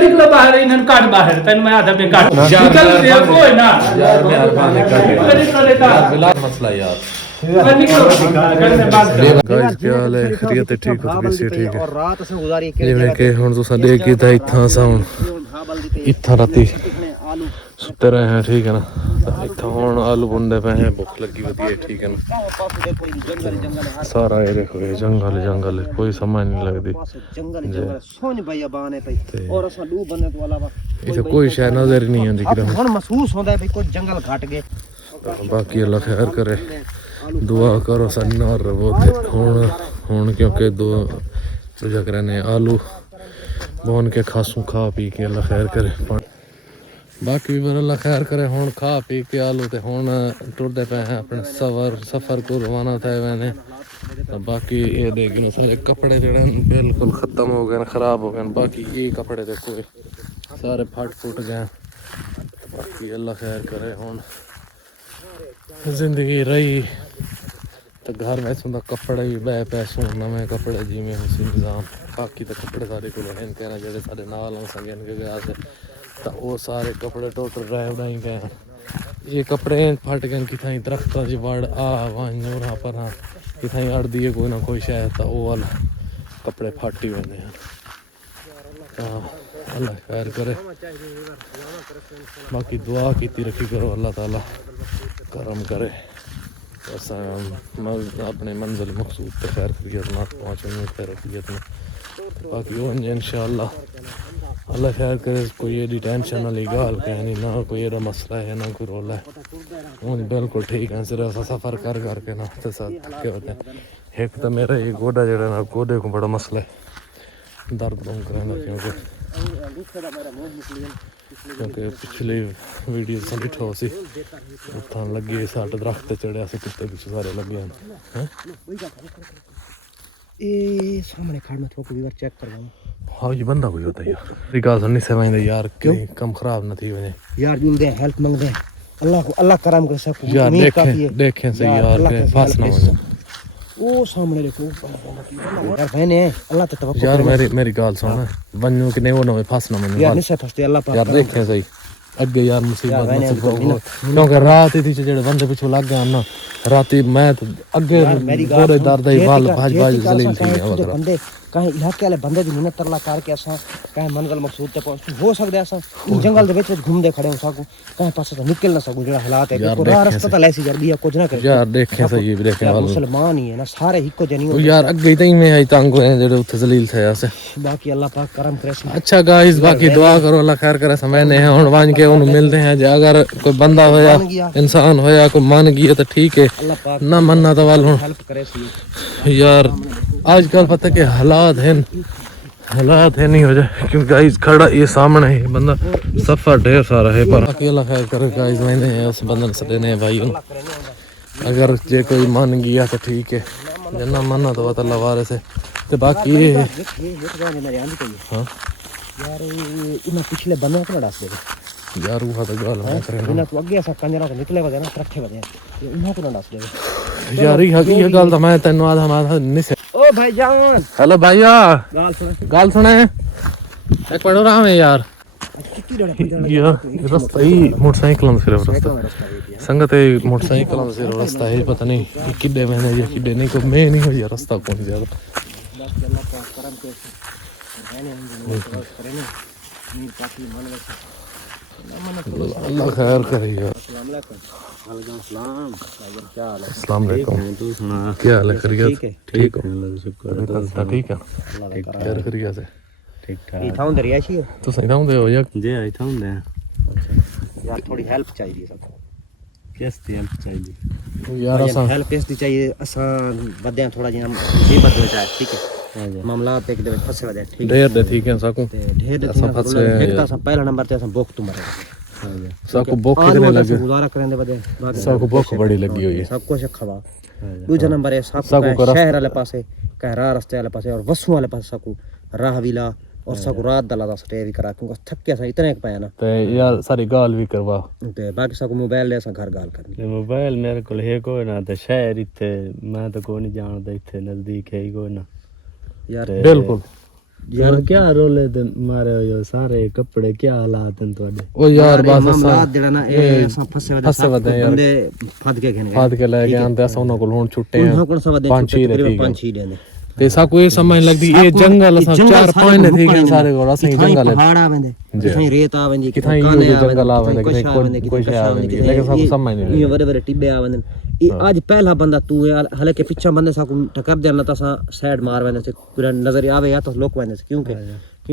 निकलो बाहर इन्हन काट बाहर तन मैं आधा पे काट निकल रे कोई ना यार मेहरबानी कर बिला मसला यार गाइस क्या हाल है खैरियत है ठीक हो तो ठीक है जिवें कि हुण तुसां देख कीता इत्थां असां हुण इत्थां राती सुते रहे हैं ठीक है ना इत्थां हुण आलू बुनदे पे हैं भुख लगी वधी है ठीक है ना सारा ये देखो ये जंगल जंगल है कोई समझ नहीं लगती इसे कोई शायद नजर नहीं आती हुण महसूस होंदा है भाई कोई जंगल घट गए बाकी अल्लाह खैर करे दुआ करो सन्ना और रवो हुण क्योंकि दो पूजा करने आलू बोन के खासूं खा पी के अल्लाह खैर करे बाकी भी अल्लाह खैर करे हुण खा पी के आलू ते हुण टुरदे पे हैं अपने सफ़र को रवाना थे मैंने तो बाकी ये देखिए सारे कपड़े जड़े बिल्कुल ख़त्म हो गए ख़राब हो गए बाकी ये कपड़े देखो सारे फट फुट गए बाकी अल्लाह खैर करे हुण जिंदगी रही तो घर में सुंदर कपड़े भी बह पैसों नवे कपड़े जिमें उसी निज़ाम बाकी तो कपड़े सारे को कहना जेडे सारे नाल संगे के गया से तो वो सारे कपड़े टोटल रह उड़ाई गए ये कपड़े फट गए कितना दरख्तों की वड़ आ वहाँ पर हाँ कितना अड़ दिए कोई ना कोई शायद तो वो वाला कपड़े फट ही होते हैं अल्लाह खैर करे बाकी दुआ की रखी करो अल्लाह ताला करम करे अपने मंजिल मकसूद पे खैर खैरियत ना पहुँचेंगे खैर खैरियत में बाकी वो इंशाअल्लाह अल्लाह खैर करे कोई एडी टेंशन वाली गाल कहनी ना कोई एड़ा मसला है ना कोई रोला है वो बिल्कुल ठीक है सिर्फ सफ़र कर करके ना तो साथ क्या होता है एक तो मेरा ये गोडा जड़ा ना गोडे को बड़ा मसला है दर्द बहुत करना क्योंकि पिछली वीडियो से बिठो सी उठान लगी साठ दरख्त चढ़िया से कुत्ते पीछे सारे लगे हैं सामने खड़ में थोड़ा बार चेक करवाऊं हाँ ये बंदा कोई होता है यार रिकाज नहीं समझते यार क्यों कम खराब ना थी वजह यार जुलदे हेल्प मांगदे अल्लाह को अल्लाह करम कर सकू यार देखें सही यार फास ना हो ओ सामने देखो यार बहने अल्लाह ते तवक्कुल यार मेरी गाल सुन बनू कि नहीं वो ना फास ना मैंने यार नहीं फसते अल्लाह पाक यार देखें सही अगे यार मुसीबत क्योंकि रात ही जेडे बंदे पिछू लग गए ना राती मैं तो अगे गोरे दर्द ही वाल भाज जलील थी बंदे कहीं इलाके वाले बंदे की मिन्नत तरला करके असा कहीं मंजिल मकसूद तक पहुंच हो सकदे असा जंगल दे विच घूमदे खड़े हो सकू कहीं पासे तो निकल ना सकू जेड़ा हालात है को रास्ता तो लेसी यार बिया कुछ ना करे यार देखें सही भी देखें वाल मुसलमान ही है ना सारे हिको जनी हो यार अगे तई में आई तंग होए जेडे उथे जलील थे ऐसे बाकी अल्लाह पाक करम करे अच्छा गाइस बाकी दुआ करो अल्लाह खैर करे समय ने हुन वांज के उन मिलते हैं जे अगर कोई बंदा होया इंसान होया कोई मान गया तो ठीक है ना मनना तो वाल हेल्प करे यार आजकल पता के हालात है नहीं हो जाए क्योंकि गाइस खड़ा ये सामने है बंदा सफर ढेर सारा है पर अकेला खैर करे गाइस मैंने उस बंदन से देने भाई अगर जे कोई मान गया तो ठीक है जना माना तो अल्लाह वारे से तो बाकी ये हाँ यार इना पिछले बंदे को डास दे यार वो तो गाल मैं करे इना तो आगे ऐसा कंजरा को निकले वजह ना रखे वजह इना को डास दे यार ये गाल तो मैं तेन आधा माथा नहीं से ओ भाईजान हेलो भैया गाल सुने एक मिनट राम है यार ये रास्ता ही मोटरसाइकिल में सिर्फ रास्ता संगत है मोटरसाइकिल में सिर्फ रास्ता है पता नहीं किड्डे में या किड्डे नहीं को मैं नहीं हो यार रास्ता कौन ज्यादा अल्लाह खैर करेगा अस्सलाम वालेकुम क्या हाल है खैरियत ठीक हो ठीक है खैर खैरियत है ठीक ठाक इथां दे रियाशी हो तो सही थां दे हो या जे इथां दे अच्छा यार थोड़ी हेल्प चाहिए सब किस दी हेल्प चाहिए यार असा हेल्प किस दी चाहिए असा बदे थोड़ा जिहा मुसीबत हो जाए ठीक है मामला एक दे फसे वदे ठीक ढेर दे ठीक है साकू ढेर दे फसे एक ता पहला नंबर ते भूख तुम्हारे साकू भूख कितने लगे गुजारा करने बदे साकू भूख बड़ी लगी हुई है सब कुछ खवा दूसरा नंबर है साकू शहर वाले पासे कहरा रास्ते वाले पासे और वसु वाले पासे साकू राह विला और साकू रात दला दा स्टे भी करा क्योंकि थक्के सा इतने पाया ना ते यार सारी गाल भी करवा ते बाकी साकू मोबाइल ले सा घर गाल करनी मोबाइल मेरे को है कोई ना ते शहर इथे मैं तो कोई नहीं जानदा इथे नजदीक है ही कोई ना यार बिल्कुल यार क्या रोले ते मारे हो सारे कपड़े क्या हालात हैं ਤੁਹਾਡੇ ਉਹ ਯਾਰ ਬਸ ਮਾਮਲਾਤ ਜਿਹੜਾ ਨਾ ਇਹ ਅਸਾਂ ਫਸੇ ਵਦੇ ਬੰਦੇ ਫੜ ਕੇ ਗਏ ਫਾਦ ਕੇ ਲੈ ਕੇ ਆਂਦੇ ਅਸਾਂ ਉਹਨਾਂ ਕੋਲ ਹੁਣ ਛੁੱਟੇ ਉਹਨਾਂ ਕੋਲ ਸਵਾ ਦੇ ਪੰਜ ਛੇ ਦੇ ਤੇ ਸਾਕੂ ਇਹ ਸਮਝ ਲੱਗਦੀ ਇਹ ਜੰਗਲ ਅਸਾਂ 4-5 ਨੇ ਥੀ ਗਏ ਸਾਰੇ ਕੋਲ ਅਸਾਂ ਜੰਗਲ ਹੈ ਪਹਾੜ ਆਵੰਦੇ ਕਿਥਾਂ ਰੇਤ ਆਵੰਦੀ ਕਿਥਾਂ ਇਹ ਜੰਗਲ ਆਵੰਦੇ ਕਿਥਾਂ ਕੋਈ ਸ਼ੈ ਆਵੰਦੀ ਲੇਕਿਨ ਸਾਕੂ ਸਮਝ ਨਹੀਂ ਇਹ ਬੜੇ ਬੜੇ ਟਿੱਬੇ ਆਵੰਦੇ ਇਹ ਅੱਜ ਪਹਿਲਾ ਬੰਦਾ ਤੂੰ ਹੈ ਹਾਲਾਂਕਿ ਪਿੱਛਾ ਬੰਦੇ ਸਾਕੂ ਟੱਕਰ ਦੇਣਾ ਤਾਂ ਅਸਾਂ ਸਾਈਡ ਮਾਰ ਵੰਦੇ ਤੇ ਪੂਰਾ ਨਜ਼ਰ ਆਵੇ ਜਾਂ ਤਾਂ ਲੋਕ ਵੰਦੇ ਕਿਉਂਕਿ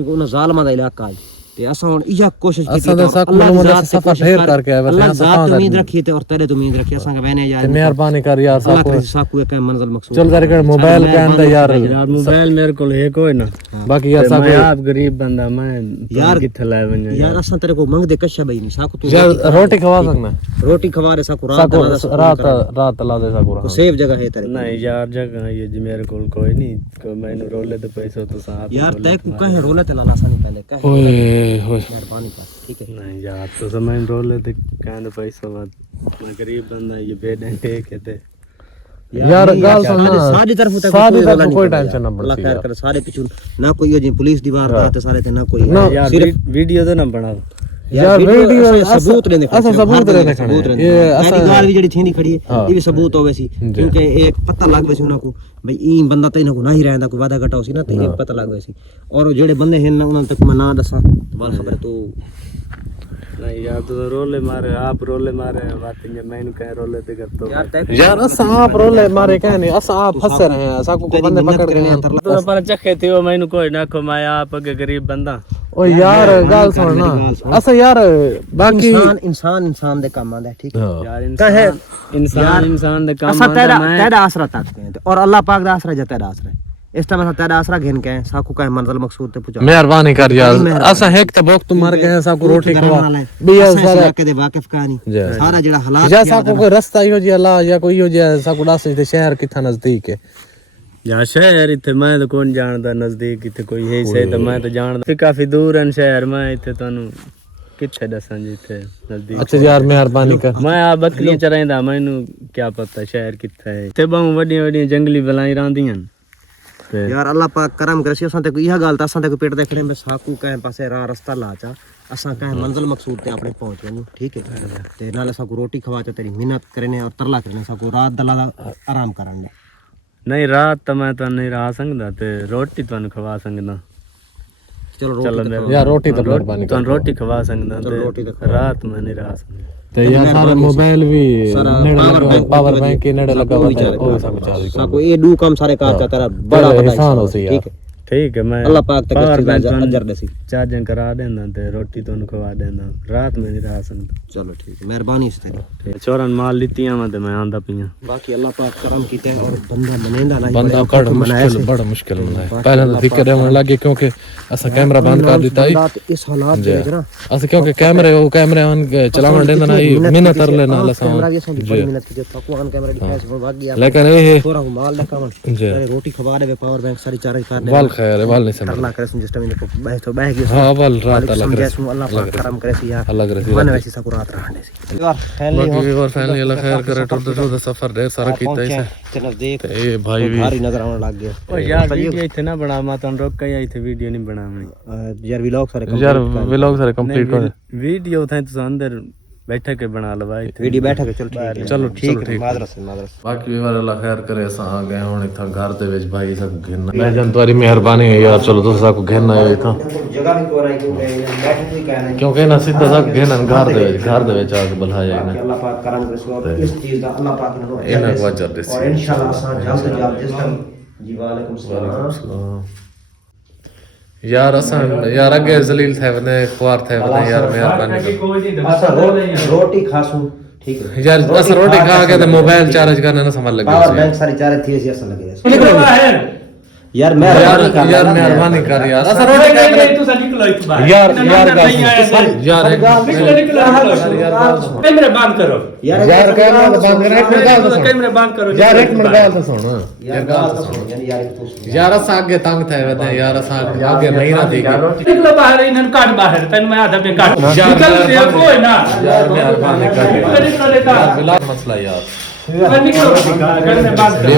ਉਹਨਾਂ ਜ਼ਾਲਮਾਂ ਦਾ ਇਲਾਕਾ ਹੈ ਤੇ ਅਸਾਂ ਹੁਣ ਇਹ ਕੋਸ਼ਿਸ਼ ਕੀਤੀ ਅਸਾਂ ਸਾਕੂ ਨੂੰ ਸਫਰ ਢੇਰ ਕਰਕੇ ਆਵੇ ਅੱਲਾਹ ਜ਼ਾਤ ਉਮੀਦ ਰੱਖੀ ਤੇ ਔਰ ਤੇਰੇ ਤੋਂ ਉਮੀਦ ਰੱਖੀ ਅਸਾਂ ਕਹਨੇ ਯਾਰ ਤੇ ਮਿਹਰਬਾਨੀ ਕਰ ਯਾਰ ਸਾਕੂ ਇੱਕ ਮੰਜ਼ਿਲ ਮਕਸੂਦ ਚਲ ਕਰਕੇ ਮੋਬਾਈਲ ਕਹਿੰਦਾ ਯਾਰ मोबाइल मेरे को है कोई ना ਬਾਕੀ ਯਾਰ मैं ਸਾਕੂ आप गरीब बंदा मैं यार किथे लाए बन यार असां तेरे को मंगदे कशा बई नहीं साकू तू ਯਾਰ ਰੋਟੀ ਖਵਾ ਸਕਣਾ रोटी खवा रहे साकू ਸਾਕੂ रात ਰਾਤ ਲਾ ਦੇ ਸਾਕੂ को सेफ जगह है तेरे नहीं यार जगह ये जी मेरे को कोई नहीं मैंने रोले तो पैसे तो साहब यार तय को कहे रोले ते लाला सानी पहले कहे ਓਏ ਹੋਏ मेहरबानी कर ठीक है नहीं यार तो समय रोले तो कहने पैसे मत मैं गरीब बंदा ये बेड है कहते यार गाल सुन सारी तरफ तक सारी तरफ कोई टेंशन ना अल्लाह बरसी खैर करे सारे पिछु ना कोई हो जी पुलिस दी वारदात है सारे ते ना कोई यार सिर्फ वीडियो तो ना बनाओ यार वीडियो सबूत लेने असा सबूत लेने खड़े ये असा गाल भी जड़ी थींदी खड़ी है ये भी सबूत होवे सी क्योंकि एक पता लग वैसी उना को भाई ई बंदा तो इना को नहीं रहंदा कोई वादा घटा सी ना तो ये पता लग वैसी और जेड़े बंदे हैं ना उना तक मैं ना दसा बाल खबर तो नहीं यार तो रोले मारे आप रोले मारे बात ये मैंने कह रोले ते कर तो यार तय यार असा आप रोले मारे कहने असा आप फंसे रहे हैं साकू को बंदे पकड़ के हैं तो पर चखे थे वो मैंने कोई ना को मैं आप के गरीब बंदा ओ यार गाल सुन ना असा यार बाकी इंसान दे काम आंदा ठीक है यार कहे इंसान दे काम असा तेरा आसरा तक और अल्लाह पाक दा आसरा जता आसरा इस टाइम असा तेरा आसरा घेन के साकू का मंजिल मकसूद ते पहुंचा मेहरबानी कर यार असा एक ते भूख तुम मर गए साकू रोटी खवा बिया सारा के दे वाकिफ कहानी सारा जेड़ा हालात या साकू कोई रास्ता हो जी अल्लाह या कोई हो जी साकू दस ते शहर किथा नजदीक है यार शहर इथे मैं तो कौन जानदा नजदीक इथे कोई है से तो मैं तो जानदा काफी दूर है शहर मैं इथे तानू किथे दसां जी इथे नजदीक अच्छा यार मेहरबानी कर मैं आ बकरियां चरांदा मैनू क्या पता शहर किथे है ते बहु वड्डी वड्डी जंगली बलाई रहंदियां यार अल्लाह पाक करम करे असां ते यह गाल असां ते पेट दे खड़े में साकू कहे पासे राह रास्ता लाचा असां कहे मंजिल मकसूद ते अपने पहुंच वनी ठीक है ते नाले साकू रोटी खवा ते तेरी मेहनत करने और तरला करने साकू रात दला आराम करने नहीं रात तो मैं तो नहीं रहा सकदा ते रोटी तो खवा सकदा चलो यार रोटी तो मेहरबानी तो रोटी खवा सकदा ते रात में नहीं रहा सकदा ते यार सारा मोबाइल भी पावर बैंक के नेड़े लगा हुआ है ओ सब चार्ज साकू ये दू काम सारे कार का तेरा बड़ा एहसान हो सी यार ठीक है मैं अल्लाह पाक तक अजर दे सी चार्जिंग करा देना ते रोटी तो खवा देना रात में नहीं रहा सकदा चलो ठीक है मेहरबानी से तेरी चोरन माल लितियां मैं ते मैं आंदा पिया बाकी अल्लाह पाक करम कीते और बंदा मनेंदा ना बंदा बड़ा मुश्किल है पहले तो फिक्र होने लगे क्योंकि असा कैमरा बंद कर दिता ही इस हालात में जरा असा क्योंकि कैमरे ऑन चलावन देना ना मिनट कर लेना अल्लाह कैमरा भी संग बड़ी मेहनत की तक ऑन कैमरा दिखाए से भाग गया लेकिन ये थोड़ा माल दिखावन रोटी खवा दे पावर बैंक सारी चार्ज कर दे वाल खैर वाल नहीं समझ अल्लाह करे जिस टाइम को बह तो बह गया हां वाल रात अलग समझे सु अल्लाह पाक करम करे सी यार अलग रही मन वैसी साकू रात रहने सी यार फैमिली बाकी और फैमिली अल्लाह खैर करे तो सफर दे सारा कीता है चलो देख ए भाई भी भारी नजर आने लग गया ओ यार वीडियो इथे ना बना मैं तो रोक के इथे वीडियो नहीं बनावनी यार व्लॉग सारे यार व्लॉग सारे कंप्लीट कर वीडियो थे तो अंदर बैठे के बना लवा वीडियो बैठा के चलो ठीक है मादरस बाकी भी वाला खैर करे असा आ गए हुन इथा घर दे विच भाई सब घेरना मैं जन तुम्हारी मेहरबानी है यार चलो तुसा को घेरना है इथा जगह भी को रही बैठे भी कहना क्योंकि ना सीधा सा घेरन घर दे विच आके बुलाया ना अल्लाह पाक करम करे और इस चीज दा अल्लाह पाक ने इना को वजह दे और इंशाल्लाह असा जल्द जल्द जिस टाइम जी वालेकुम सलाम यार असा यार अगे जलील थे वने ख्वार थे वने यार मेहरबानी कर असा रोटी खासू ठीक है यार असा रोटी खा के तो मोबाइल चार्ज करने ना समझ लगे पावर बैंक सारी चार्ज थी ऐसी असा लगे निकलो बाहर यार मैं यार मेहरबानी कर यार असा रोटी खा के तू सा निकलो इस बाहर यार यार कैमरे बंद करो यार कैमरा बंद कर एक मिनट गाल कैमरे बंद करो यार एक मिनट गाल तो सुन यार गाल तो सुन यार तू यार असा आगे तंग थे वने यार असा आगे नहीं ना थी निकलो बाहर इन्हन काट बाहर तन मैं आधा पे काट निकल रे कोई ना यार मेहरबानी कर निकलो यार बिला मसला यार निकलो कैमरे बंद करो